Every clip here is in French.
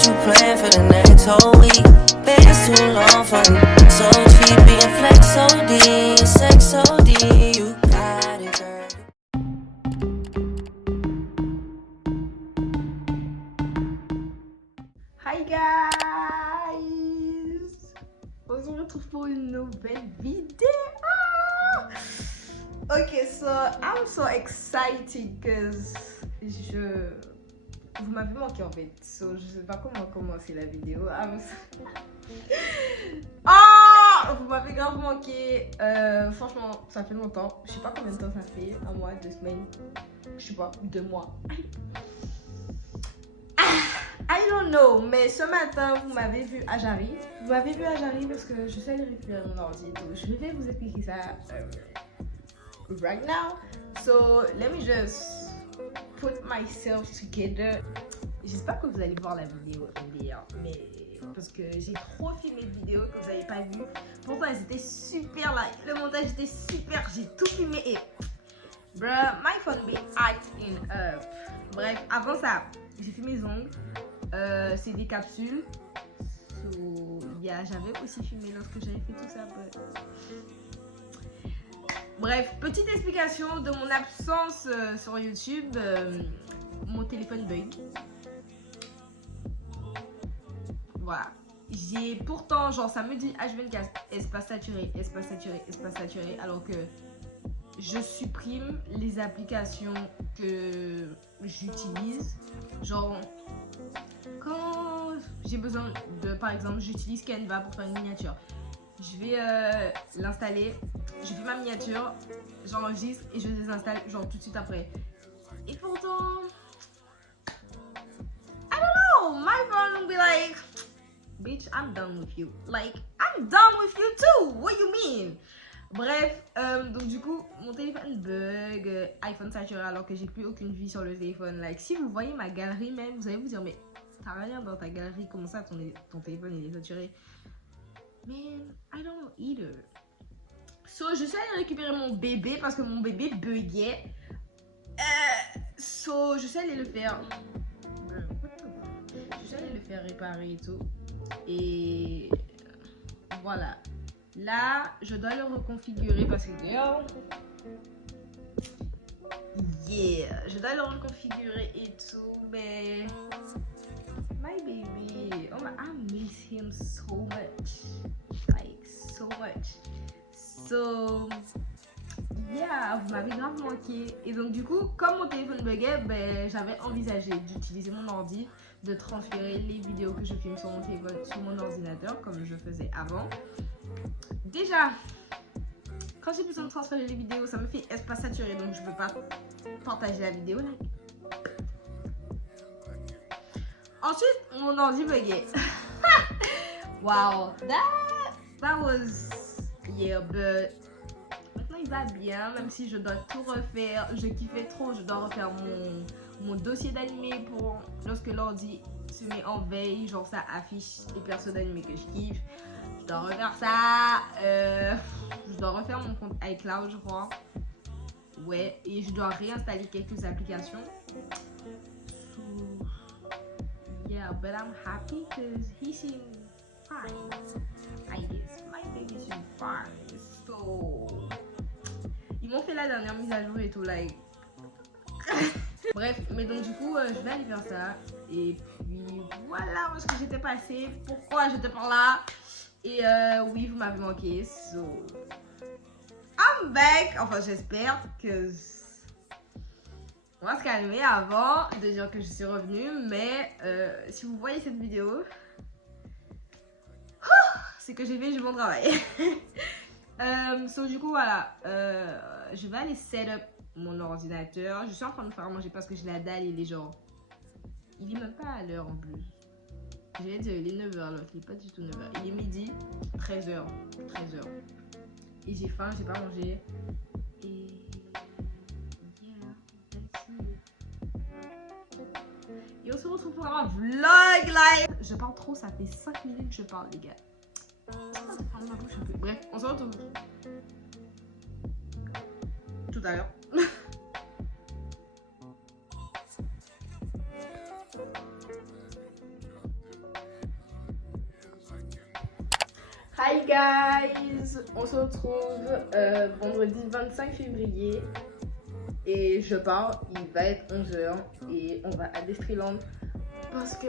what you plan for the next whole week. Bands too long for me. So cheap, being flex OD, sex OD. You got it, girl. Hi guys! On se retrouve pour une nouvelle vidéo. Ok, so I'm so excited because vous m'avez manqué en fait. So je sais pas comment commencer la vidéo. Vous m'avez grave manqué. Franchement, ça fait longtemps. Je sais pas combien de temps ça fait. Un mois, 2 semaines. Je sais pas, 2 mois. I don't know, mais ce matin, vous m'avez vu à Jarry. Vous m'avez vu à Jarry parce que je suis allée récupérer mon ordi et tout. Je vais vous expliquer ça right now. So, let me just put myself together. J'espère que vous allez voir la vidéo hier, mais parce que j'ai trop filmé de vidéos que vous n'avez pas vu. Pourtant, elles étaient super là. Le montage était super. J'ai tout filmé et bruh, my phone be acting up. Bref, avant ça, j'ai fait mes ongles. C'est des capsules. So, j'avais aussi filmé lorsque j'avais fait tout ça. Bref, petite explication de mon absence sur YouTube. Mon téléphone bug. Voilà. J'ai pourtant, genre, ça me dit H24 espace saturé, espace saturé, espace saturé, alors que je supprime les applications que j'utilise. Genre, quand j'ai besoin de, par exemple, j'utilise Canva pour faire une miniature. Je vais l'installer, je fais ma miniature, j'enregistre et je désinstalle genre tout de suite après. Et pourtant, I don't know, my phone will be like, bitch, I'm done with you. Like, I'm done with you too. What you mean? Bref, donc du coup, mon téléphone bug, iPhone saturé alors que j'ai plus aucune vie sur le téléphone. Like, si vous voyez ma galerie même, vous allez vous dire, mais t'as rien dans ta galerie, comment ça ton téléphone il est saturé? Man, I don't know either. So, je suis allée récupérer mon bébé parce que mon bébé buguait. So, je suis allée le faire. Je suis allée le faire réparer et tout. Et voilà. Là, je dois le reconfigurer parce que je dois le reconfigurer et tout, mais my baby, oh my, I miss him so much, like so much. So yeah, vous m'avez grave manqué. Et donc du coup, comme mon téléphone buguait, ben, j'avais envisagé d'utiliser mon ordi, de transférer les vidéos que je filme sur mon téléphone sur mon ordinateur comme je faisais avant. Déjà, quand j'ai besoin de transférer les vidéos, ça me fait espace saturé, donc je peux pas partager la vidéo. Là. Ensuite, mon ordi buguait. Wow, that was yeah, but maintenant il va bien, même si je dois tout refaire. Je kiffais trop, je dois refaire mon dossier d'animé pour lorsque l'ordi se met en veille, genre ça affiche les persos d'animé que je kiffe. Je dois refaire ça. Je dois refaire mon compte iCloud, je crois. Ouais, et je dois réinstaller quelques applications. So, yeah, but I'm happy because he seems fine. I guess my baby seems fine. So, ils m'ont fait la dernière mise à jour et tout, like. Bref, mais donc du coup, je vais aller faire ça. Et puis voilà où est-ce que j'étais passée, pourquoi j'étais par là. Et oui, vous m'avez manqué, so I'm back. Enfin, j'espère que on va se calmer avant de dire que je suis revenue. Mais si vous voyez cette vidéo, c'est que j'ai fait du bon travail. So du coup, voilà, je vais aller set up mon ordinateur. Je suis en train de faire à manger parce que j'ai la dalle. Il est genre, il est même pas à l'heure en plus. J'allais dire, il est 9h alors qu'il est pas du tout 9h. Il est midi, 13h. Et j'ai faim, j'ai pas mangé. Et yeah, that's it. Et on se retrouve pour un vlog live. Je parle trop, ça fait 5 minutes que je parle, les gars. Ma bouche un peu. Bref, on se retrouve tout à l'heure. Hi guys! On se retrouve vendredi 25 février et je pars, il va être 11h et on va à Destriland parce que...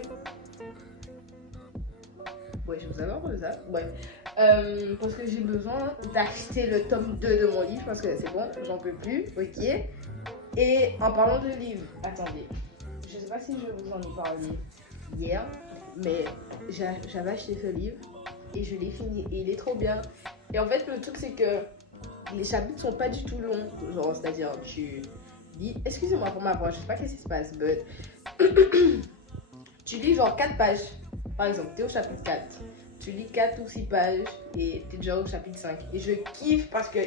Ouais, je vous avais entendu ça. Ouais. Parce que j'ai besoin d'acheter le tome 2 de mon livre parce que c'est bon, j'en peux plus, ok. Et en parlant de livres, attendez, je sais pas si je vous en ai parlé hier, mais j'avais acheté ce livre et je l'ai fini et il est trop bien. Et en fait, le truc c'est que les chapitres sont pas du tout longs, genre c'est-à-dire tu lis, excusez-moi pour ma voix, je sais pas qu'est-ce qui se passe, but tu lis genre 4 pages. Par exemple, t'es au chapitre 4, tu lis 4 ou 6 pages et t'es déjà au chapitre 5. Et je kiffe parce que,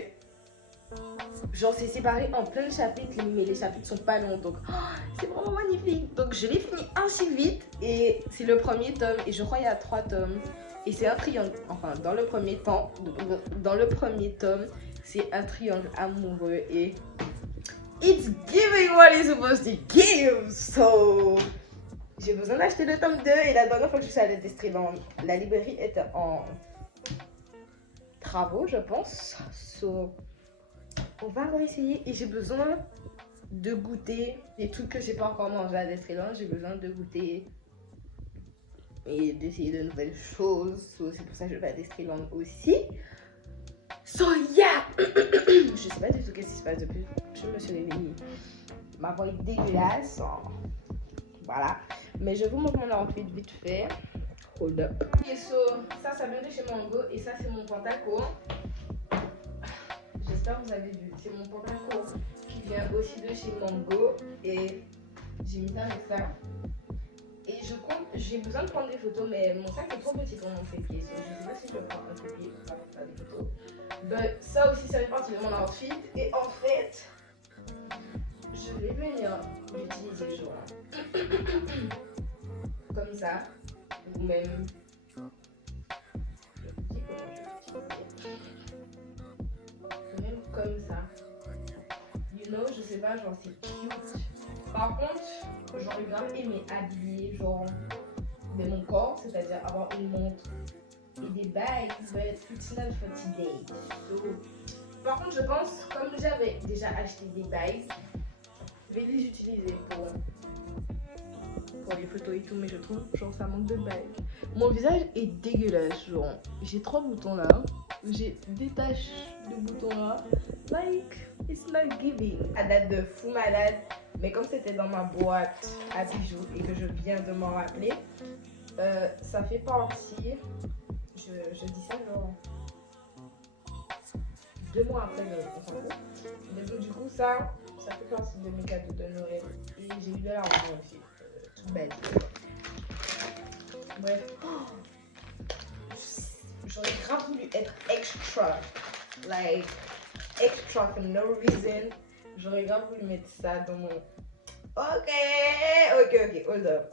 genre, c'est séparé en plein de chapitres, mais les chapitres sont pas longs. Donc, c'est vraiment magnifique. Donc, je l'ai fini ainsi vite et c'est le premier tome. Et je crois qu'il y a 3 tomes. Et c'est un triangle. Enfin, dans le premier tome, c'est un triangle amoureux et it's giving what it's supposed to give. So... j'ai besoin d'acheter le tome 2 et la dernière fois que je suis allée à Destriland, la librairie était en travaux, je pense. So, on va réessayer et j'ai besoin de goûter des trucs que j'ai pas encore mangé à Destriland. J'ai besoin de goûter et d'essayer de nouvelles choses. So, c'est pour ça que je vais à Destriland aussi. So yeah! Je sais pas du tout qu'est-ce qui se passe depuis. Je me suis réveillée. Ma voix est dégueulasse. Voilà. Mais je vous montre mon outfit vite fait. Hold up. Et so, ça vient de chez Mango et ça c'est mon pantaco. J'espère que vous avez vu. C'est mon pantaco qui vient aussi de chez Mango et j'ai mis ça avec ça. Et j'ai besoin de prendre des photos mais mon sac est trop petit pour mon trépied. So, je sais pas si je vais prendre un trépied pour faire des photos. Mais ça aussi ça fait partie de mon outfit et en fait je vais venir l'utiliser genre comme ça ou même comme ça, you know, je sais pas, genre c'est cute. Par contre j'aurais grave aimé habiller genre de mon corps, c'est-à-dire avoir une montre et des bagues, but it's not for today. So, par contre je pense, comme j'avais déjà acheté des bagues, je vais les utiliser pour les photos et tout, mais je trouve genre ça manque de bagues. Mon visage est dégueulasse, genre j'ai 3 boutons là, j'ai des taches de boutons là, like it's not giving. À date de fou malade, mais comme c'était dans ma boîte à bijoux et que je viens de m'en rappeler, ça fait partie, je dis ça genre 2 mois après, on s'en fout. Mais donc du coup ça fait partie de mes cadeaux de Noël et j'ai eu de l'argent aussi. Belle. Bref, j'aurais grave voulu être extra, like extra for no reason. J'aurais grave voulu mettre ça dans mon. Ok, hold up.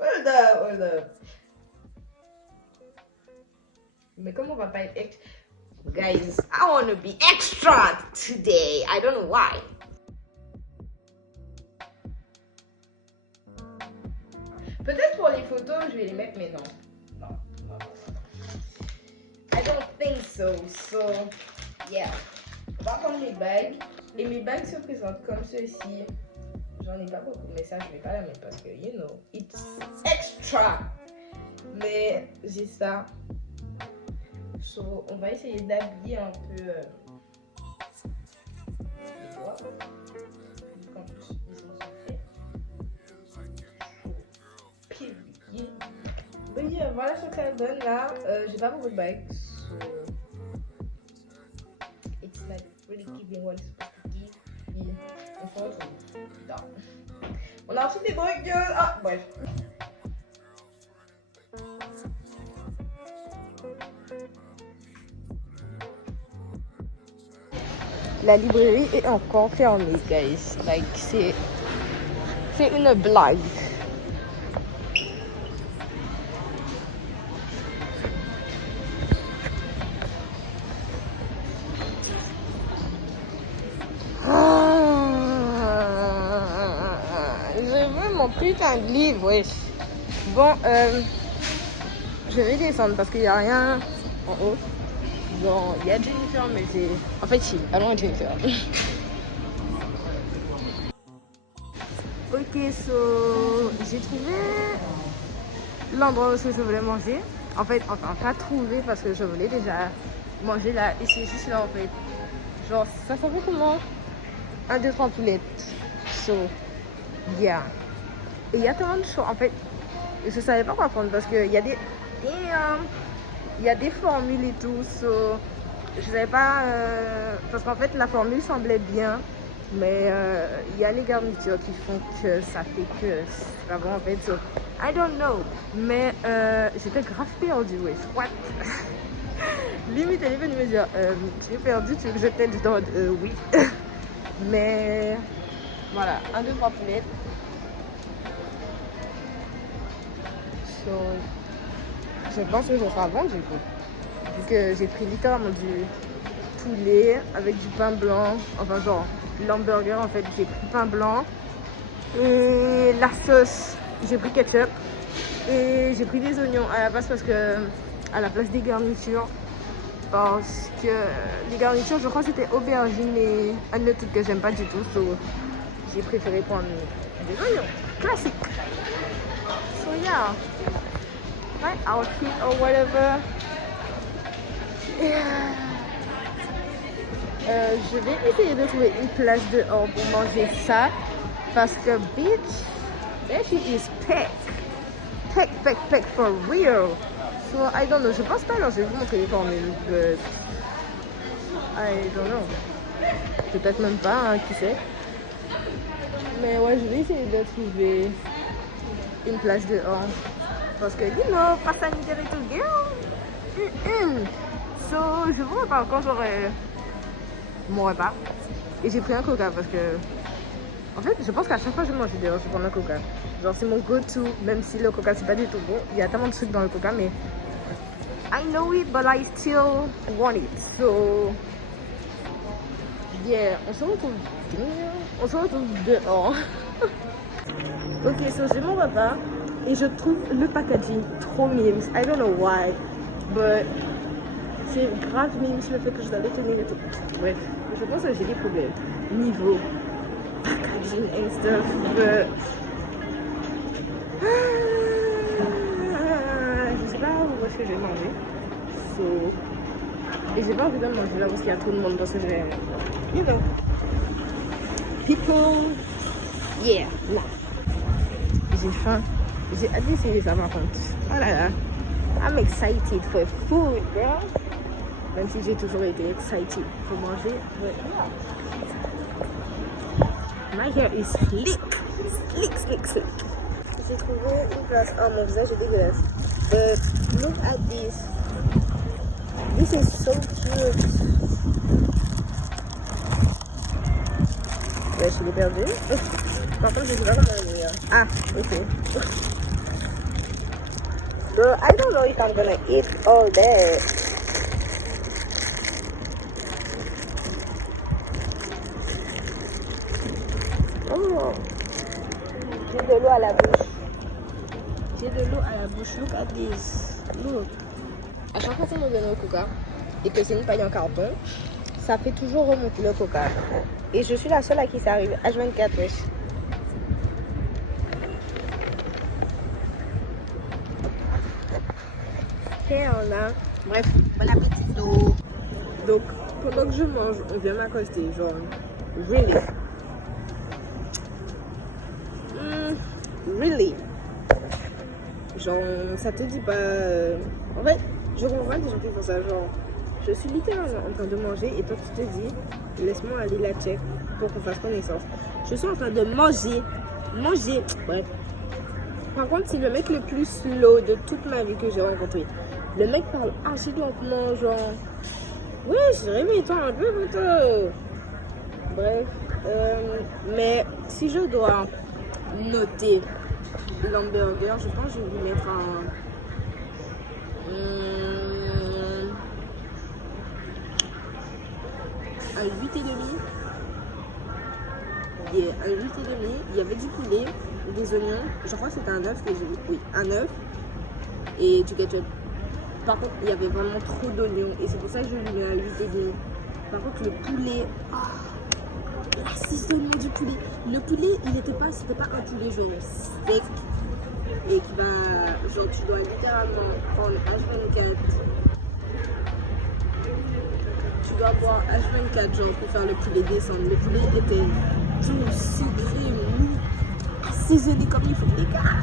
Mais comme on va pas être extra, guys, I wanna be extra today. I don't know why. Peut-être pour les photos, je vais les mettre, mais non. I don't think so. So, yeah. On va prendre mes bagues. Et mes bagues se présentent comme ceci. J'en ai pas beaucoup, mais ça, je vais pas la mettre parce que, you know, it's extra. Mais j'ai ça. So, on va essayer d'habiller un peu les doigts. En plus, ils sont secrets. Oui, voilà ce que ça donne là. J'ai pas beaucoup de bagues. So it's like really giving what it's supposed to give. Et on se retrouve plus tard. On a aussi des trucs. Ah, bref. La librairie est encore fermée, guys. Like, c'est une blague. Putain de livre, wesh. Bon, je vais descendre parce qu'il n'y a rien en haut. Genre, il y a Jennifer, mais c'est... En fait, si, allons à Jennifer. Ok, so... J'ai trouvé l'endroit où je voulais manger. En fait, enfin, pas trouvé parce que je voulais déjà manger là. Et c'est juste là, en fait. Genre, ça s'appelle comment? 1, 2, 3 poulettes. So, yeah. Et il y a tellement de choix. En fait, je savais pas quoi prendre parce qu'il y a des... il y a des formules et tout. So, je savais pas... parce qu'en fait, la formule semblait bien. Mais il y a les garnitures qui font que ça fait que c'est pas bon en fait. So, I don't know. Mais j'étais grave perdue, ouais. What? Limite, elle est venue me dire tu es perdue, tu veux que je t'aide? Je demande oui. Mais voilà, 1, 2, 3 poulettes. So, je pense que ce sera bon du coup. Vu que j'ai pris littéralement du poulet avec du pain blanc. Enfin, genre, l'hamburger en fait, j'ai pris pain blanc. Et la sauce, j'ai pris ketchup. Et j'ai pris des oignons à la base parce que, à la place des garnitures. Parce que les garnitures, je crois que c'était aubergine et un autre truc que j'aime pas du tout. So, j'ai préféré prendre des oignons. Classique. So yeah. My outfit or whatever. Je vais essayer de trouver une place dehors pour manger ça. Parce que bitch is peck for real. So I don't know, je pense pas, alors je vais vous montrer les formules, but I don't know. Peut-être même pas, hein, qui sait. Mais ouais, je vais essayer de trouver une place dehors. Parce que, you know, pas sanitaire et tout, girl. So, je vous reparle quand j'aurai mon repas. Et j'ai pris un coca parce que... En fait, je pense qu'à chaque fois que je mange dehors, je prends un coca. Genre, c'est mon go-to, même si le coca, c'est pas du tout bon. Il y a tellement de sucre dans le coca, mais... I know it, but I still want it. So... Yeah, on se retrouve dehors. Ok, so j'ai mon repas. Et je trouve le packaging trop mimes. I don't know why, but... C'est grave mimes le fait que je dois le tenir et tout. Bref, je pense que j'ai des problèmes. Niveau... packaging and stuff, but je sais pas où est-ce que je vais manger. So, et j'ai pas envie de manger là parce qu'il y a trop de monde parce que j'ai, you know, people, yeah, là. J'ai faim, j'ai hâte d'essayer ça par contre. Oh là là, I'm excited for food, girl. Même si j'ai toujours été excited pour manger, but yeah. My hair is slick. J'ai trouvé une place. Oh, mon visage est dégueulasse. But look at this. This is so cute. Ouais, je l'ai perdu. Par contre, je sais pas comment le dire. Ah, ok. Girl, I don't know if I'm gonna eat all that. Oh, j'ai de l'eau à la bouche. Look at this. Look. À chaque fois qu'on me donne un coca et que c'est une paille en carton, ça fait toujours remonter le coca. Et je suis la seule à qui ça arrive. H24, wesh. Et on a... Bref, bon appétit. Donc, pendant que je mange, on vient m'accoster. Genre, really? Really? Genre, ça te dit pas... En fait, je comprends des gens qui font ça. Genre, je suis littéralement en train de manger et toi tu te dis, laisse-moi aller la check pour qu'on fasse connaissance. Je suis en train de manger. Bref. Par contre, c'est le mec le plus slow de toute ma vie que j'ai rencontré. Le mec parle assez lentement, genre... Oui, réveille-toi un peu, plutôt. Bref. Mais si je dois noter l'hamburger, je pense que je vais lui mettre un 8,5. Yeah, un 8,5. Il y avait du poulet, des oignons. Je crois que c'était un œuf que j'ai vu. Oui, un œuf et du ketchup. Par contre, il y avait vraiment trop d'oignons et c'est pour ça que je lui ai ajouté des. Par contre, le poulet, l'assaisonnement du poulet. Le poulet, c'était pas un poulet genre sec et qui va, genre tu dois littéralement prendre H24. Tu dois boire H24 genre pour faire le poulet descendre. Le poulet était doux, sucré, mou, assaisonné comme il faut. Les gars,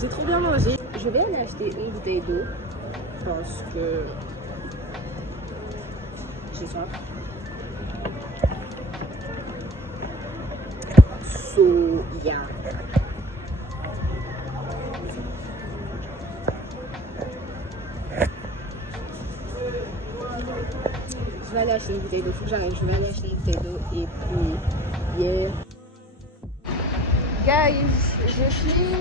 j'ai trop bien mangé. Je vais aller acheter une bouteille d'eau parce que j'ai soif. So, yeah. Je vais aller acheter une bouteille d'eau. Faut que j'arrive. Je vais aller acheter une bouteille d'eau et puis, yeah. Guys, je suis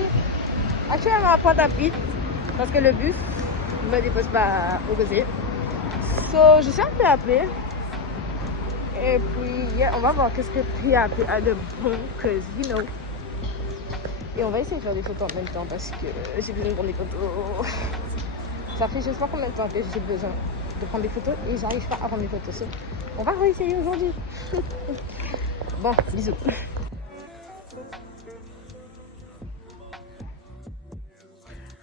actuellement à Pointe-à-Pitre parce que le bus ne me dépose pas au Gosier. So, je suis un PAP. Et puis, yeah, on va voir qu'est-ce que PAP a de bon, cause you know. Et on va essayer de faire des photos en même temps parce que j'ai besoin de prendre des photos. Ça fait je sais pas combien de temps que j'ai besoin de prendre des photos et j'arrive pas à prendre des photos. So, on va réessayer aujourd'hui. Bon, bisous.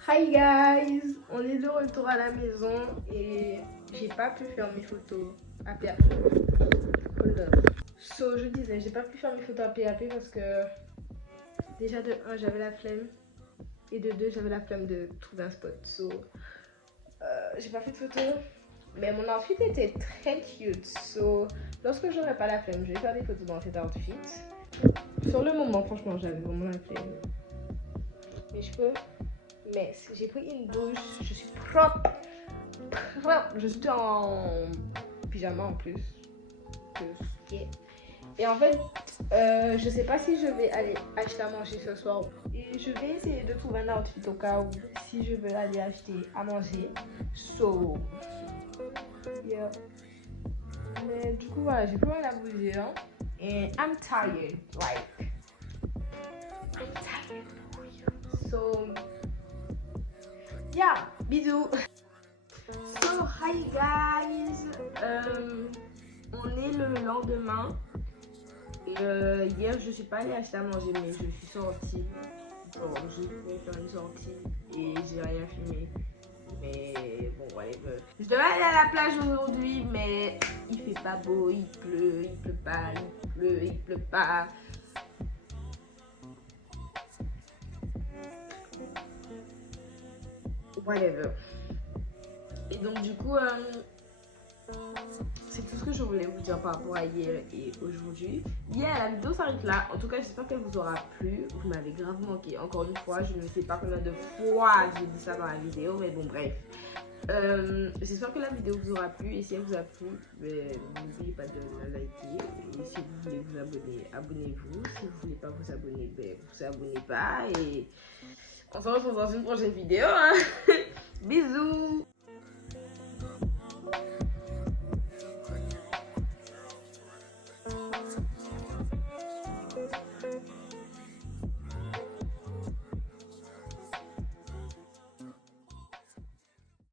Hi guys, on est de retour à la maison et j'ai pas pu faire mes photos à PAP. Hold up. So, je disais, j'ai pas pu faire mes photos à PAP parce que déjà de 1 j'avais la flemme et de 2 j'avais la flemme de trouver un spot. So, j'ai pas fait de photos, mais mon outfit était très cute. So, lorsque j'aurai pas la flemme, je vais faire des photos dans cet outfit. Sur le moment, franchement, j'avais vraiment la flemme. Mais je peux. Mais j'ai pris une douche, je suis propre. Je suis en pyjama en plus. Et en fait, je sais pas si je vais aller acheter à manger ce soir. Et je vais essayer de trouver un outfit au cas où si je veux aller acheter à manger. So, yeah. Mais du coup, voilà, j'ai plus rien à vous dire. Et I'm tired, like. I'm tired. So, yeah, bisous. So, hi guys. On est le lendemain. Hier, je suis pas allée acheter à manger, mais je suis sortie. Bon, je voulais faire une sortie et j'ai rien filmé. Mais bon, whatever. Je devais aller à la plage aujourd'hui, mais il fait pas beau, il pleut pas, il pleut pas. Whatever. Et donc, du coup, c'est tout ce que je voulais vous dire par rapport à hier et aujourd'hui. Hier, la vidéo s'arrête là. En tout cas, j'espère qu'elle vous aura plu. Vous m'avez grave manqué. Encore une fois, je ne sais pas combien de fois j'ai dit ça dans la vidéo, mais bon, bref. J'espère que la vidéo vous aura plu. Et si elle vous a plu, n'oubliez pas de la liker. Et si vous voulez vous abonner, abonnez-vous. Si vous voulez pas vous abonner, vous abonnez pas. Et on se retrouve dans une prochaine vidéo. Hein. Bisous.